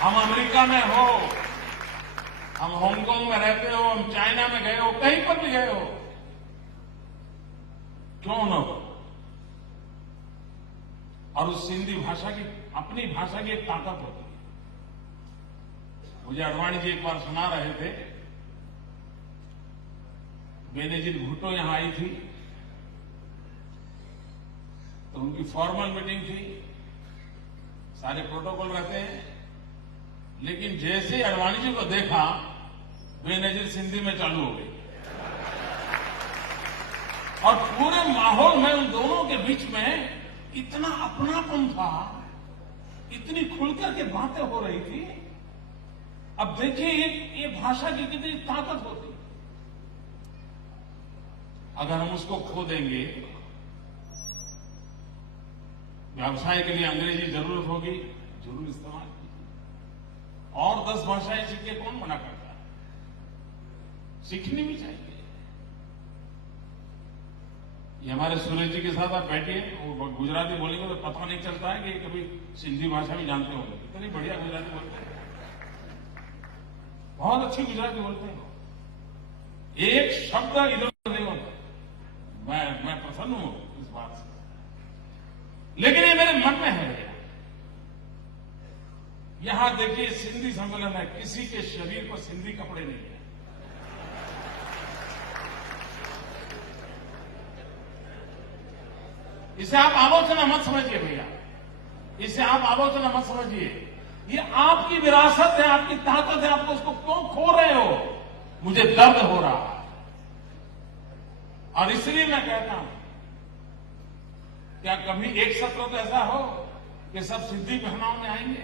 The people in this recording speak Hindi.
हम अमेरिका में हो, हम हांगकांग में रहते हो, हम चाइना में गए हो, कहीं पर भी गए हो, क्यों न हो। और उस सिंधी भाषा की, अपनी भाषा की एक ताकत होती है। मुझे अडवाणी जी एक बार सुना रहे थे, बेनजीर भुट्टो यहां आई थी, तो उनकी फॉर्मल मीटिंग थी, सारे प्रोटोकॉल रहते हैं, लेकिन जैसे ही अडवाणी जी को देखा, बेनजीर सिंधी में चालू हो गई और पूरे माहौल में उन दोनों के बीच में इतना अपनापन था, इतनी खुलकर के बातें हो रही थी। अब देखिए ये भाषा की कितनी ताकत होती है। अगर हम उसको खो देंगे, व्यवसाय के लिए अंग्रेजी जरूरत होगी, जरूर इस्तेमाल कीजिए। और 10 भाषाएं सीख के कौन मना करता है? सीखनी भी चाहिए। ये हमारे सूरज जी के साथ आप बैठिए, वो गुजराती बोलेंगे तो पता नहीं चलता है कि कभी सिंधी भाषा भी जानते होंगे। इतनी बढ़िया गुजराती बोलते हैं, बहुत अच्छी गुजराती बोलते हैं, एक शब्द इधर उधर नहीं होता। मैं प्रसन्न हूं इस बात से, लेकिन ये मेरे मन में है भैया। यहां देखिए सिंधी सम्मेलन है, किसी के शरीर पर सिंधी कपड़े नहीं है। इसे आप आलोचना मत समझिए भैया, इसे आप आलोचना मत समझिए। ये आपकी विरासत है, आपकी ताकत है, आप उसको क्यों खो रहे हो? मुझे दर्द हो रहा है और इसलिए मैं कहता हूं, क्या कभी एक सत्र तो ऐसा हो कि सब सिंधी पहनाव में आएंगे?